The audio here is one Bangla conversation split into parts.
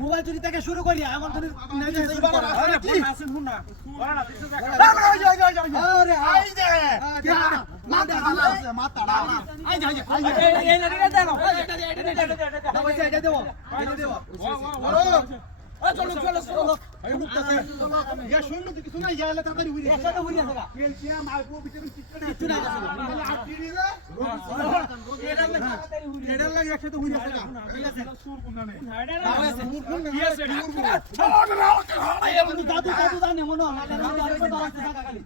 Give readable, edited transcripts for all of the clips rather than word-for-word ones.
মোবাইল চুরি থেকে শুরু করি আমার চলো চলো চলো কিছু নাই যাইলে তাড়াতাড়ি উড়ি একসাথে উড়ি আসা এলসিয়া মাইকো ভিতরে কিছু নাই এডার লাগে একসাথে উড়ি আসা ঠিক আছে সুর কোন না সুর কোন না কি আছে দাদু দাদু জানে মনো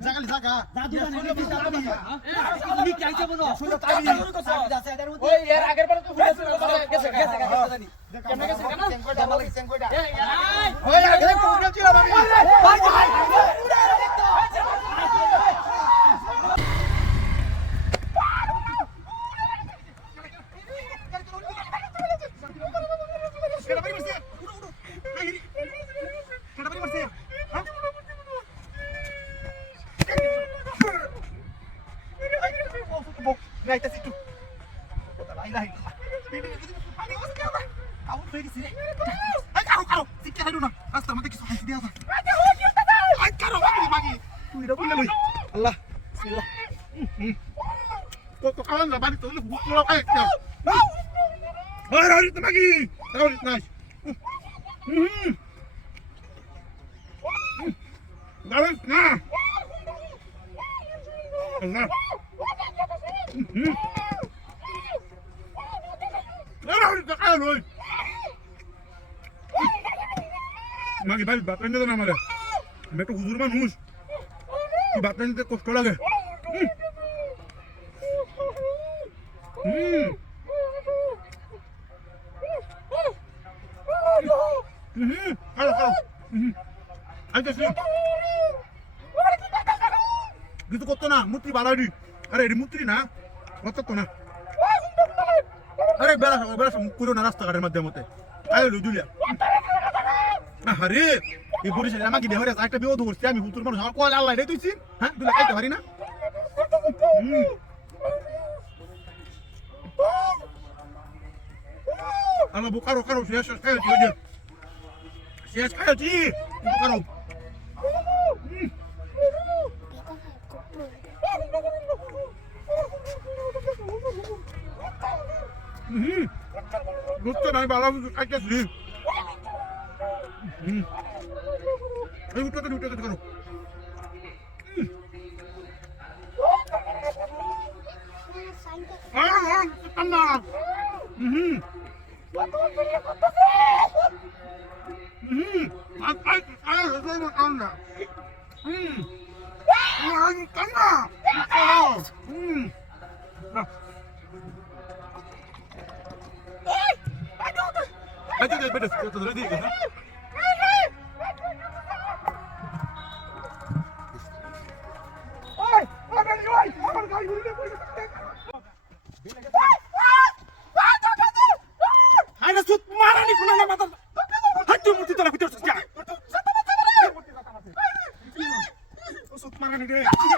জাগালি জাগা দাদু জানে কি চাইছে বলো শুনো তাবি যাচ্ছে এটার মধ্যে ওই এর আগের বার তো গেছে গেছে জানি কেমনে গেছে কেন জামাল গেছে কইটা ওই আগে কোন ছিল ভাই Allah, bismillah. Kok kawan nggak balik tuh? Lu pulau kayak gitu. Oh, rawit lagi. Rawit nice. Rawit, nah. Allah. Rawit kawan loh. Magi balik bapak ini tuh namanya. Mereka huzur manus. বাতটা নিতে কষ্ট লাগে কিছু করতো না মূর্তি বালাডি আরে এটি মূর্তি না করতো না আরে বেড়া বেড়া পুরো না রাস্তাঘাটের মাধ্যমে আয় দুলিয়া আরে এই পুলিশ আমাকে দেহরে একটা বিপদ করছে আমি হুতুর মানুষ আমার কল আল্লাহ রে তুইছি হ্যাঁ তুই খাইতে পারি না আমার বুকারো কারো শেষ খাইছি ওই যে শেষ খাইছি বুকারো বুঝতে নাই ভালো খাইতেছি এই উঠতে করো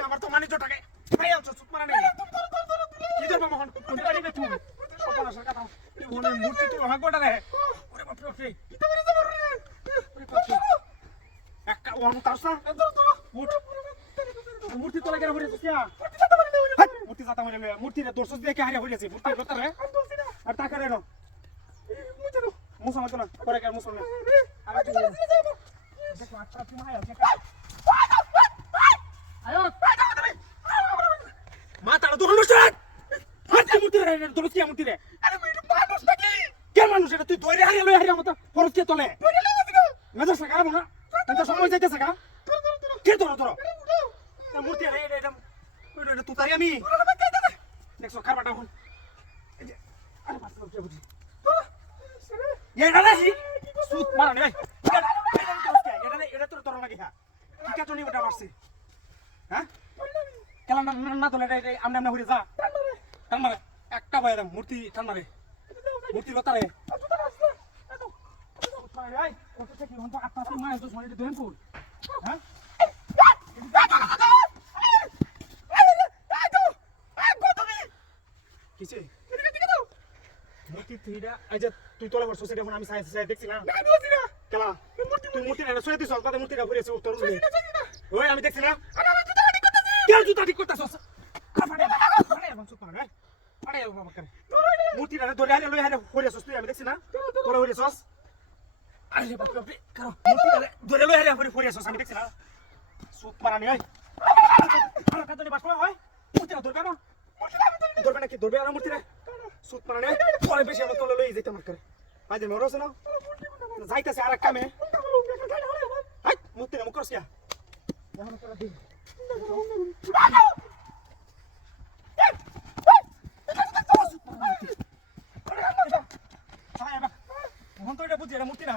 আমার তো মানে জোটাকে নেই কি ধরবা মোহন কোন গাড়ি বে তুই সকাল কথা ওনে মূর্তি তো ভাগ বড় রে ওরে বাপ রে ওরে বাপ একটা ওন তাসা উঠ মূর্তি তো লাগা হরে সিয়া মূর্তি জাতা মরে মূর্তি রে দর্শক দেখে হারিয়া হইছে মূর্তি কথা রে আর টাকা রে নো মুসা মত না পরে কার মুসা না আবার দেখো আচ্ছা তুমি আয় আয়ো মাতাড়া দোকান বসে হাত মূর্তি রে দর্শক কি মূর্তি রে আরে মানুষ নাকি কে মানুষ এটা তুই দইরে হারিয়া লই হারিয়া মত ফরজ কে তলে দইরে লই মত মেজা সাকা না এটা সময় যাইতে সাকা কে তোর মূর্তি রে এটা ওইটা তুতারি আমি দেখছো কারবাটা হন আরে বাস লোক বুঝি এটা নাহি সুত মারা নে এটা তোর তোর লাগি হ্যাঁ কি কাটনি ওটা মারছে হ্যাঁ কেলা না না তোলে এটা আমনে আমনে হইরে যা টান মারে একটা ভয় দাম মূর্তি টান মারে মূর্তি লতারে আই কত থেকে হন তো আত্মা তুই মারে তো সময় দেন ফুল হ্যাঁ কিছে মূর্তি থিরা আজ তুই তোলা বড় সোসাইটি এখন আমি সাইন্স সাইড দেখছি না না দেখছি না কেলা তুই মূর্তি না সরে দিছস বাদে মূর্তিটা ঘুরেছে উত্তর ওই আমি দেখছি না আরে জুতা ঠিক করতাছস ফাড়ে এখন চুপ না ফাড়ে বাবা করে মূর্তিটা ধরে আরে লই আরে ঘুরেছস তুই আমি দেখছি না তোরা ঘুরেছস আরে বাপ রে কারো মূর্তিটা ধরে লই আরে ঘুরেছস আমি দেখছি না সুত মারানি ওই আর কাজনি বাস হয় মূর্তিটা ধরবে না ধরবে নাকি ধরবে আর মূর্তিটা সুত মারানি পরে বেশি আমার তোলে লই যাইতে আমার করে বাইরে মরছ না যাইতাছে আরেক কামে হাই মূর্তিটা মুখ করছিয়া এখন তোরা দিন মোহন তো এটা বুঝি এটা মূর্তি না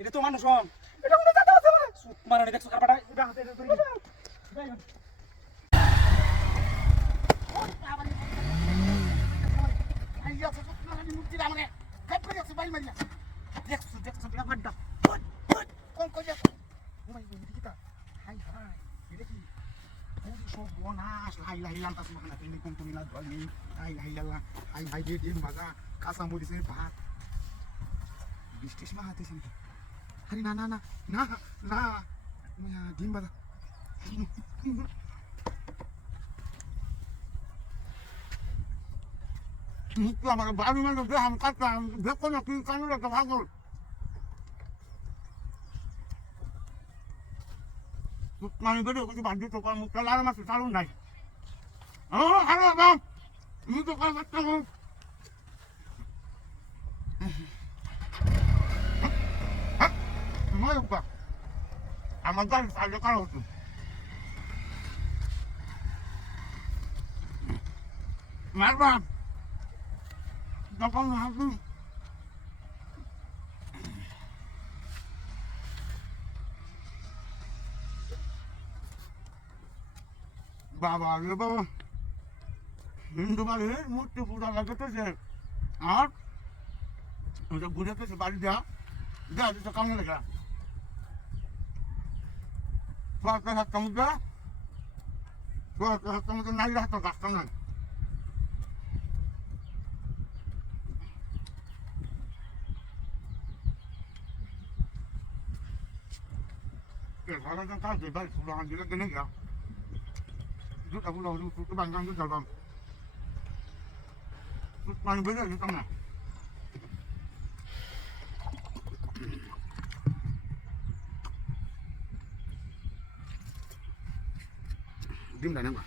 এটা তো মানুষ হন এটা কোন জায়গা আছে মানে সুত মারানি দেখছো কারবাটা এটা হাতে ধরে আইয়া সুত মারানি মূর্তি আমারে কাট করে আছে বাড়ি মারিয়া দেখছো ব্যাপারটা কোন কইয়া ও ভাই দিকিটা হাই হাই এটা কি ওই সব বনাস লাই লাই লান্তাস মাখনা তুমি কোন তুমি না ধরনি হাই হাই লালা হাই হাই দিয়ে ডিম ভাজা কাঁচা মরিচে ভাত বৃষ্টি সময় হাতেছি আরে না না না না না ডিম ভাজা আমার বাড়ি মানে আমি কাটলাম দেখো না কি কানো একটা ভাগল মানে বেড়ে কিছু বান্ধি তো কম কালার মাছ চালুন নাই ও আরে বাবা তুমি তো কাজ করতে হবে আমার গাড়ি চালু করা হতো মারবা তখন হাসু বাবা রে বাবা হিন্দু বাড়ির মূর্তি পূজা লাগতেছে আর ওটা ঘুরেতেছে বাড়ি দেওয়া দেওয়া দিতে কেমন লেখা কয়েকটা হাত কামড় কয়েকটা হাত কামড় নারী হাত গাছটা নাই ভালো কাজ বাড়ি ফুল দিলে কেনে গা দুটা ফুল হলুদ বাঙ্গান তো যাবাম পানি বেড়ে যেতাম না ডিম না না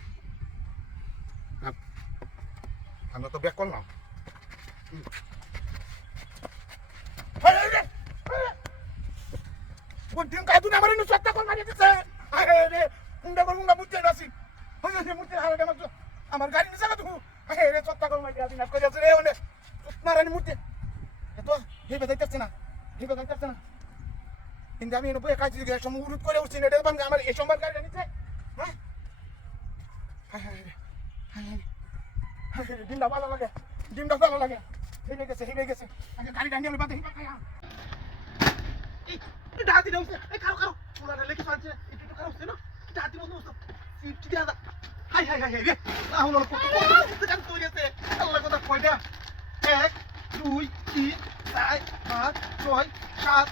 আমরা তো ব্যাক করলাম কোন ডিম কাই তুই আমার ইনু সত্তা কোন মারি দিছে আরে রে মুন্ডা মুতে রাসি হই রে মুতে হারে দেমাক আমার গাড়ি নিছে না তুই আরে রে সত্তা কোন মারি রাসি না কই যাচ্ছে রে ওনে মারানি মুতে এত হেবে যাইতেছ না কিন্তু আমি এনে বই কাজ দিয়ে সময় উরুট করে উঠছি না এটা বাঙ্গা আমার এই সোমবার গাড়ি নিছে হ্যাঁ হায় ডিমটা ভালো লাগে হেবে গেছে আগে গাড়ি ডান্ডি আমি বাতে হিবা খায়া ডাহাতি দাও এই কারো পুরাটা লেগে ফালছে একটু খারাপ হচ্ছে না ডাহাতি মতো সিফটি দেয়া হাই হাই হাই হাই রে আহলো কত কান তুইছে আল্লাহ কথা কয়টা 1 2 3 4 5 6 7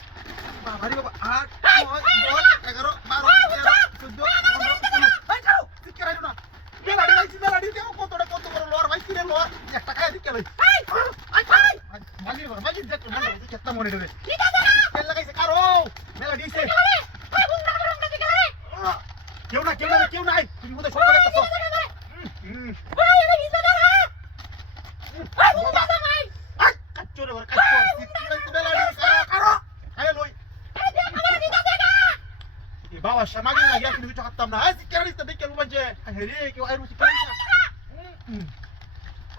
বাবারে বাবা 8 9 10 11 12 13 14 15 16 এই যাও ঠিক করে না মেলাডি লাইছি মেলাডি দেও কতটা কত বড় লর ভাই কিরে লর একটা খাই দিকে লই মাগি দেখো না কেতা মনে রে কি দাদা তেল লাগাইছে কারো মেলাডি দিছে কেউ নাই তুমি মধ্যে সব দেখতেছো ভাই এটা কি দাদা ভাই কোন দাদা ভাই কাচ্চরে ঘর কাচ্চর সিটিলাই তো মেলাডি কারো খাই লই বাবা সমাগি না ইয়াকি কিছু হাততাম না আই সিকার লিস্ট দেখে লু বাজে হেরে কেউ আইরু সিকার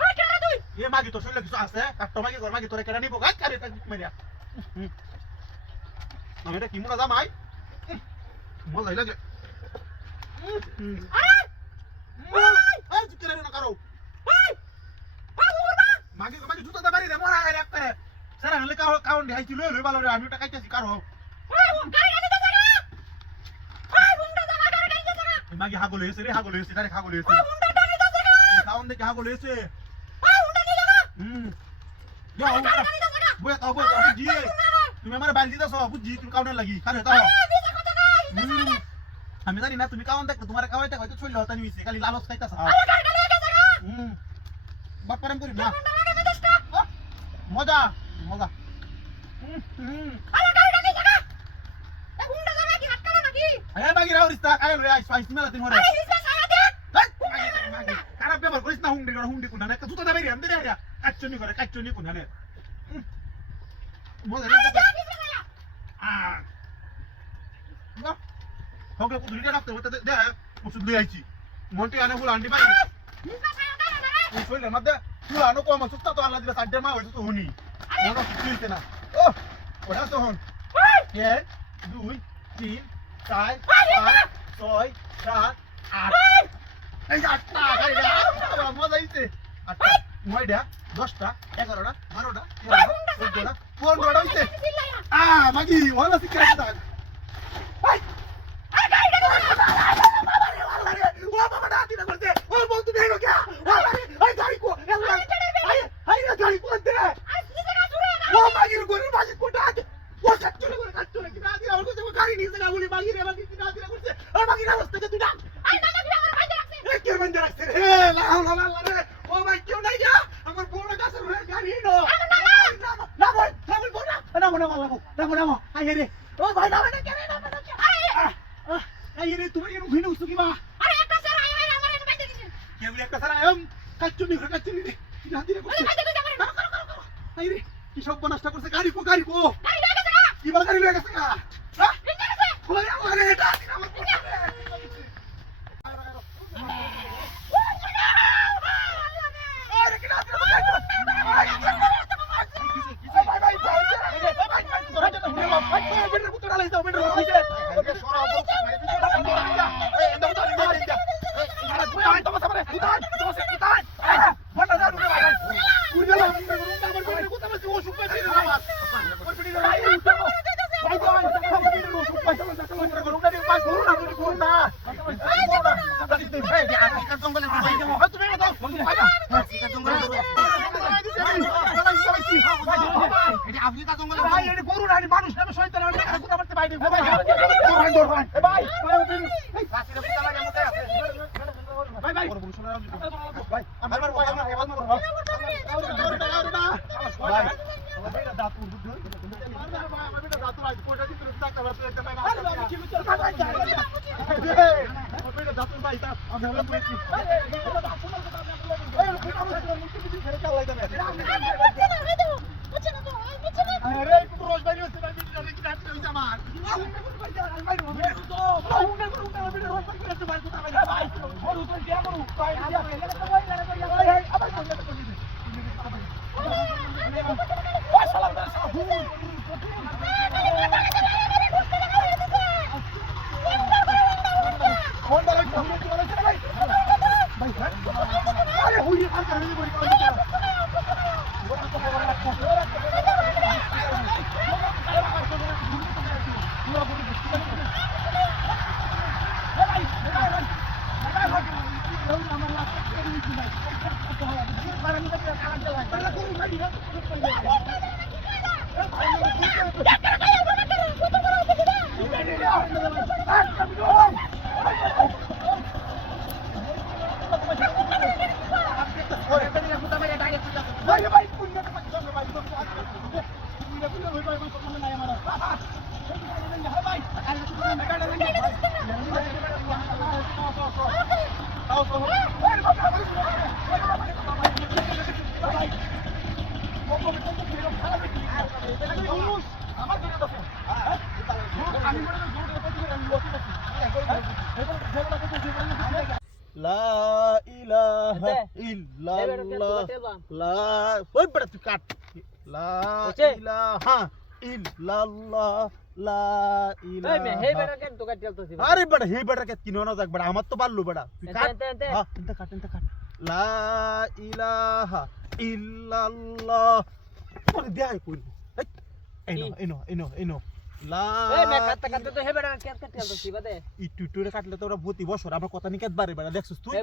আই কেডা তুই এ মাগি তো শরীরে কিছু আছে কাট্টো মাগি ঘর মাগি তোরে কেডা নিবো গাছ কারে তা মারিয়া আমি এটা কি মুনা জামাই মল নাই লাগে আরে আই সিকার না কারো মাগি জুতা দা বাড়ি দে মোরা আই রাখতে সারা হলে কাউন্ট হাইছি লই লই ভালো রে আমি টাকা চাইছি কারো মাগি হাগল হয়েছে রে হাগল হয়েছে ডাইরেক্ট হাগল হয়েছে কাউন দেখে হাগল হয়েছে যাও বই তাও বুঝি তুমি আমার বাড়ি দিতেছ বুঝি তুমি কাউনের লাগি কারে তাও আমি জানি না তুমি কাউন দেখতে তোমার খাওয়াইতে হয়তো চলে হতানি হইছে খালি লালচ খাইতাছ বাট পারাম করি না মজা মজা মাগি রাউরিস্তা কায় লই আইস ফাইস মেলা তুমি হরে খারাপ ব্যবহার করিস না হুন্ডি কোনা না জুতা দা বাইরে আমি দে রে কাচ্চনি কোনা নে মজা না না হোগলে কুদুলিটা রাখতে হতে দে ওষুধ লই আইছি মন্টি আনে ফুল আন্ডি বাইরে এই চলে মধ্যে ফুল আনো কম সুত্তা তো আল্লাহ দিলা সাইডে মা হইছে তো হুনি মনো কিছু হইছে না ও ওটা তো হন 1 2 3 4 5 6 7 8 এই 8টা গাইডা মজা হইছে 8টা 9টা 10টা 11টা 12টা 13টা 14টা হইছে মাগি ওলা সিক্রেট দা ভাই ও বাবা ডাকি না করতে ও বল তুমি হেনো কে এই গাড়ি কো এই গাড়ি কো দে ও মাগির গরি মাগি কোটা ও কাচ্চলে কি না দিয়া ওর কাছে গাড়ি নিয়ে যা বলি মাগি রে মাগি কি না দিয়া করছে আর মাগি না রাস্তাতে তুই ডাক আই না না আমার বাইরে রাখছে এ কে বন্ধ রাখছে রে লা রে ও ভাই কেউ নাই যা আমার বড় কাছে গাড়ি নো না ভাই না আই রে ও ভাই না কে রে না কে আই রে তুমি এর ভিনে উসু কি বা আরে একটা স্যার আই আমার এনে বাইতে দিছেন কে বলি একটা স্যার আইম কাচ্চুনি কি না দিয়া করছে আই রে কি সব নষ্ট করছে গাড়ি কো কি বল গাড়ি লয়ে গেছে কা হ্যাঁ বলে আমার এটা আমার আরে কি না আফ্রিকা জঙ্গলে ভাই এটি গরু না মানুষ না শয়তান আর কথা বলতে বাইরে ভাই ভাই এই কাছে পুতা লাগে মতে আছে ভাই গরু শোনা ভাই আমার ভাই আমরা হেবাল মারব ভাই বেটা দাতুর দুধ আমার বেটা দাতুর আজ কোটা দিতে রাখতে পারতে একটা ভাই আরে আমি কি বিচার ভাই বেটা দাতুর ভাই তা আমি হলো কইছি এই বেটা আমার মুখে দিতে ফেরে চালাই দেবে আরে একটু রোজ বাইরে হচ্ছে ভাই বিটা রেখে রাখতে হইছে আমার ভাই রোজ বাইরে হচ্ছে ভাই কথা ভাই বড় তো দিয়া করু ভাই আবার ওই সালাম দাও কোন দাঁড়াই সামনে কি বলেছে ভাই আরে হুইয়ে কাজ করে বলি লা ইলাহা ইল্লাল্লাহ লা ওই বড় তুই কাট লা ইলাহা ইল্লাল্লাহ লা ইলাহা আরে বড় হে বড় কে কিনো না যাক বড় আমার তো পারলু বড় তুই কাট হ্যাঁ এনটা কাট লা ইলাহা ইল্লাল্লাহ বড় দেই কই এনো লা ইটুটুরে কাটলে তো ওরা ভূতি বছর আমার কথা নিকেত বারে বেড়া দেখছিস তুই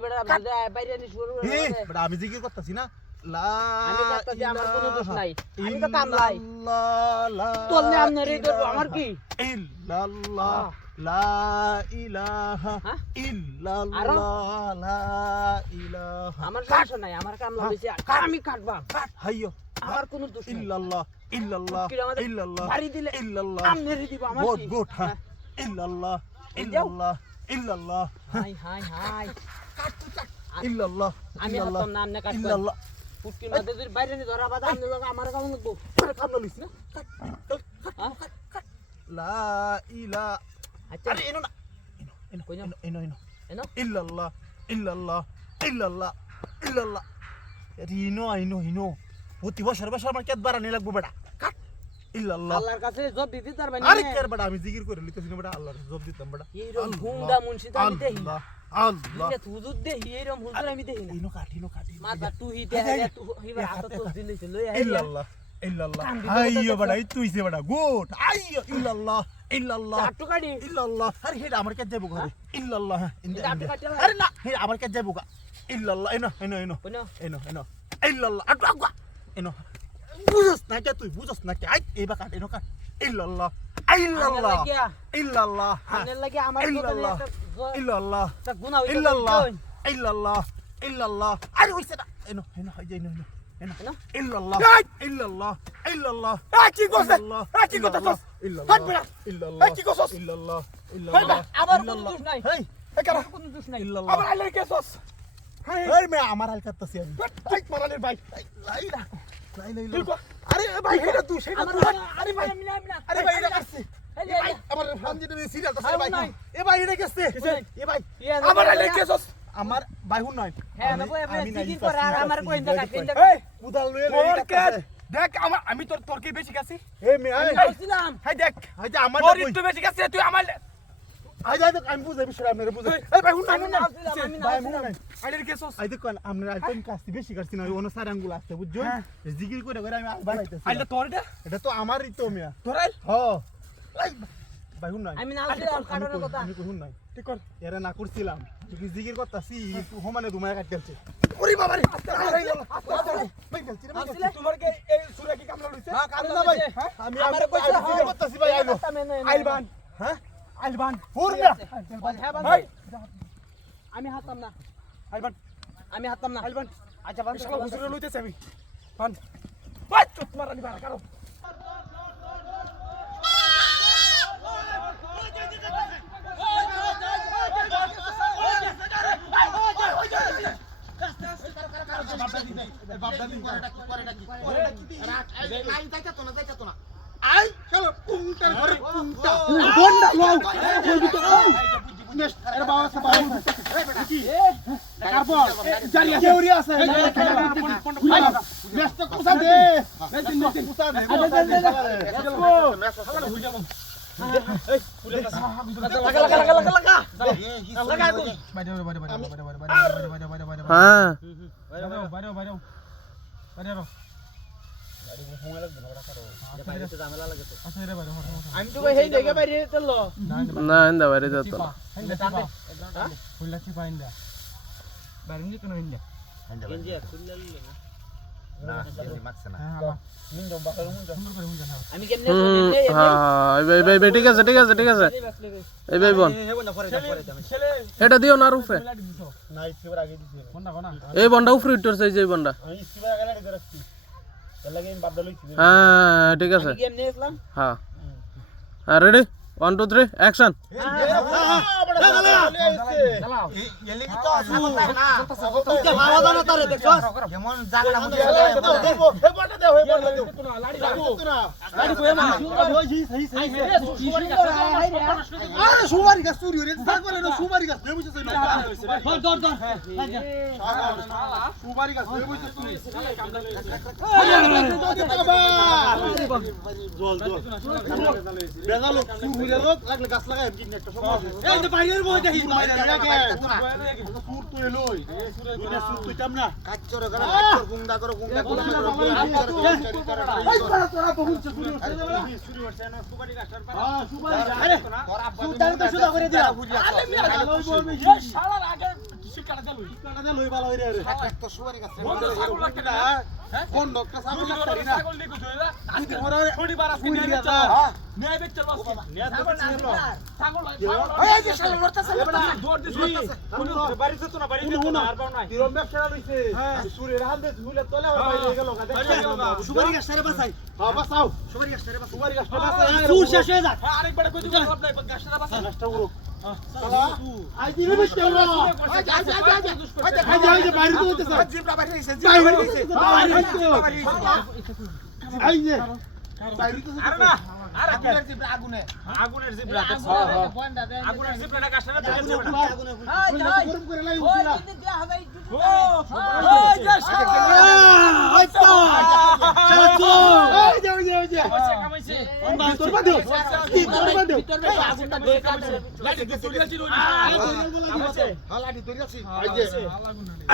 আমি জিজ্ঞেস করতেছি না লা আমি করতেছি, আমার কোনো দোষ নাই। আমি তো কামলাই। আমার কি ইল্লাল্লাহ লা ইলাহা ইল্লাল্লাহ লা ইলাহা আমার সমস্যা নাই, আমার কামলা হইছে, আমি কাটবা। হাইয়ো আমার কোনো দোষ নাই। ইল্লাল্লাহ ইল্লাল্লাহ ইল্লাল্লাহ বাড়ি দিলে ইল্লাল্লাহ আমনেরে দিব, আমার গুড কি? গুড হ্যাঁ ইল্লাল্লাহ ইল্লাল্লাহ ইল্লাল্লাহ হাই হাই হাই ইল্লাল্লাহ আমি ইল্লাল্লাহ হাতম না আমনে কাটবা। ইল্লাল্লাহ পুটকির মধ্যে যদি বাইরে নি ধরা বাদ আমনে লোক আমার কাম লাগবো। কামনা লিস না হ্যাঁ লা ইলাহা আচ্ছা আরে এনো না কই না? এনো এনো ইল্লাল্লাহ ইল্লাল্লাহ ইল্লাল্লাহ ইল্লাল্লাহ ইনো প্রতি বছর আমার কেত বাড়ানি লাগবো বেটা কাট ইল্লাল্লাহ আল্লাহর কাছে জব দিতে পারবে না। আরে কের বেটা আমি জিকির করে লিতেছি না বেটা আল্লাহর কাছে জব দিতাম বেটা এইরকম হুঙ্গা মুন্সি তো আমি দেখি না। আল্লাহ দুনিয়া হুজুর দেখি, এইরকম হুজুর আমি দেখি না। ইনো কাট মাথা তুই দেহে তু হিবার হাত তো দিলেছ লই আই ইল্লাল্লাহ ইল্লাল্লাহ আইয়ো বেটা এই তুইছে বেটা গুড আইয়ো ইল্লাল্লাহ ইল্লাল্লাহ আটু কাটি ইল্লাল্লাহ আরে হেড আমার কাছে যাবো ঘরে ইল্লাল্লাহ এটা আটু কাটি আরে না হে আমার কাছে যাবো গা ইল্লাল্লাহ এনো কোন ইল্লাল্লাহ আটু আগা এনো বুঝছ না কে তুই বুঝছ না কে আই এইবা কাট এনো কাট ইল্লাল্লাহ ইল্লাল্লাহ ইল্লাল্লাহ আমনে লাগে আমার ইল্লাল্লাহ ইল্লাল্লাহ তা গুনাহ হইছে ইল্লাল্লাহ ইল্লাল্লাহ ইল্লাল্লাহ আরে হইছে না এনো হাই যাই এনো ইল্লাল্লাহ ইল্লাল্লাহ ইল্লাল্লাহ কি করছ? কি করছস? হাট বেড়া। ইল্লাল্লাহ কি করছস? ইল্লাল্লাহ ভাই ইল্লাল্লাহ আমার কোনো দোষ নাই, হেই এ কারা? কোনো দোষ নাই। ইল্লাল্লাহ আবার আইলে কেছস? হাই এই মে আমার হাল করতেছি আমি হাই মারানের ভাই। লাইলা তুই কো? আরে ভাই এটা তুই সেটা আমার তুই আরে ভাই আমি না আরে ভাই এটা করছে এই এ ভাই আমার ফানজিটা সিরিয়াল তো ভাই নাই। এ ভাই এটা গেছে এ ভাই আবার আইলে কেছস? আমার ভাই হুন নাই হ্যাঁ না ভাই আপনি নাই জিকির করে আর আমার কইন দেখা কইন এই কুদাল লয়ে তোর কে দেখ আমি তোর কি বেশি কাছি? এ মে আই কইছিলাম হাই দেখ আই যে আমার তোর একটু বেশি কাছি তুই আমার আই যাই তো আমি বুঝাই বিষয় আপনারা বুঝাই এই ভাই হুন নাই আমি না আসছিলাম, আমি না ভাই হুন আসছিলাম। নাই আইলে কেছস? আই দেখুন আপনারা আইতেন কাছে বেশি কাটছি না ওনো সার আঙ্গুল আসছে বুঝছো হ্যাঁ। জিকির করে করে আমি বানাইতেছি আইলে তোর এটা এটা তো আমারই তো মিয়া তোর আইল হ এই ভাই হুন নাই আমি না আসছিলাম কাটানোর কথা। আমি হুন নাই ঠিক কর এরা না করছিলাম তুই জিকির করতাছি সমানে দুমায় কাট গেলছে ওরে বাবা রে ভাই গেলছি রে ভাই আসলে তোমার কে এই সুরা কি কামলা লইছে হ্যাঁ কারণ না ভাই আমি আমারে কইছে, জিকির করতাছি ভাই আইলো আইলবান হ্যাঁ আইলবান হুর মিয়া ভাই আমি হাততাম না, আইলবান আমি হাততাম না। আইলবান আচ্ছা বান শালা হুজুরে লইতেছে আমি বান ভাই চুত মারানি বাড়া কারো আই চলো কুমটা করে কুমটা বন্ডা লও এর বাবা সে বাবু কি কার্বন জারি আছে কেউরি আছে ব্যস্ত কুসা দে কুসা দে আমি তো কই হেই দেখে বাইরে চললো না ইন্দা বাইরে যেত না গেঞ্জি খুললে না আমি কেমনে ভাই ঠিক আছে ঠিক আছে ঠিক আছে এই ভাই বোন এটা দিও না আর উপরে না স্কিপার আগে দিছি কোনটা কোনা এই বন্ডা উপরে উঠছে এই যে বন্ডা আমি স্কিপার আগে লাগি রাখছি এর লাগি আমি বাদল হইছি হ্যাঁ ঠিক আছে কেমনে আসলাম হ্যাঁ হ্যাঁ রেডি 1 2 3 অ্যাকশন গাছ লাগাই একটা সমস্যা এই যে বাইরের বই দেখি সুর তুই লই দুনিয়া সুর তুই কাম না কাচ্চর করে কাচ্চর গুঙ্গা করে গুঙ্গা করে এই তোরা বহুত চুরি হচ্ছে না সুপারি গাছটার পর হ্যাঁ সুপারি আরে সুতার তো সুদা করে দিয়া আরে মেরা এই শালার আগে শিকাটা দে লই ভালো হইরে রে একটা সুপারি গাছ ছাগল লাগতে না কোন ডক্টর ছাগল লাগতে না ছাগল লিখো ধইলা আজকে পরে ছোটি বারা ফিরে যাচ্ছে নে বেচল বাস নে তো বেচল ছাগল এই যে শালা লড়তাছে দৌড় দিছ কোন বাড়ি যেত না বাড়ি যেত না আর পাও নাই তিরম ব্যবসা লইছে সুরের হাত দে ঝুলে তলে বাইরে গেল সুপারি গাছটারে বাঁচাই হ্যাঁ বাঁচাও সুপারি গাছটারে বাঁচাও সুপারি গাছটারে বাঁচাই সুর শেষ হয়ে যাক আরেকবার কই দিছ লাভ নাই গাছটারে বাঁচাও গাছটা উড়ো চলো আই দিলে বেচল আই যে বাইরে তো হইতেছে জিবরা বাইরে হইছে বাইরে হইছে আই যে বাইরে তো আরে না আরে আগুনের জিবরা আগুনের জিবরা আগুনের জিবরা না গাছটা না আগুনের গরম করে লাই উঠলা ওই যা ওই তো চাচু ওই যা ওই যা কামাইছে তোর বাদো কি তোর বাদো আগুনটা ধরে কাটছে লাঠি দিয়ে তুলি আছি রই আছে হ্যাঁ লাঠি ধরে আছি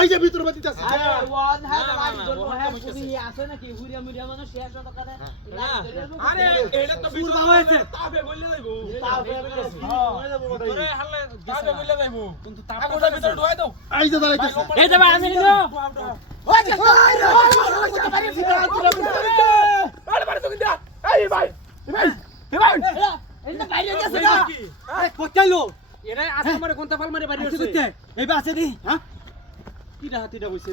এই যে ভিতর বাতি আছে ওয়ান হ্যাঁ লাঠি ধরবো হ্যাঁ তুমি আছে নাকি হুরিয়া মুরিয়া মানুষ শেষ হতো করে আরে এটা তো বিজুর বাবা আছে তাবে বললে যাইবো তাবে তোরে হালে তাবে বললে যাইবো কিন্তু তাবে ভিতর ঢুকাই দাও এই যে দাঁড়াইতেছে এই যে ভাই আমি নিলো ওই যে আরে বারে তো কিটা এই ভাই এটা বাইরে গেছে না আরে কোথাইলো এরা আজকে মারে কোনটা ফাল মারে বাড়ি হচ্ছে এই বা আছে দি হ্যাঁ কিটা হাতিটা কইছে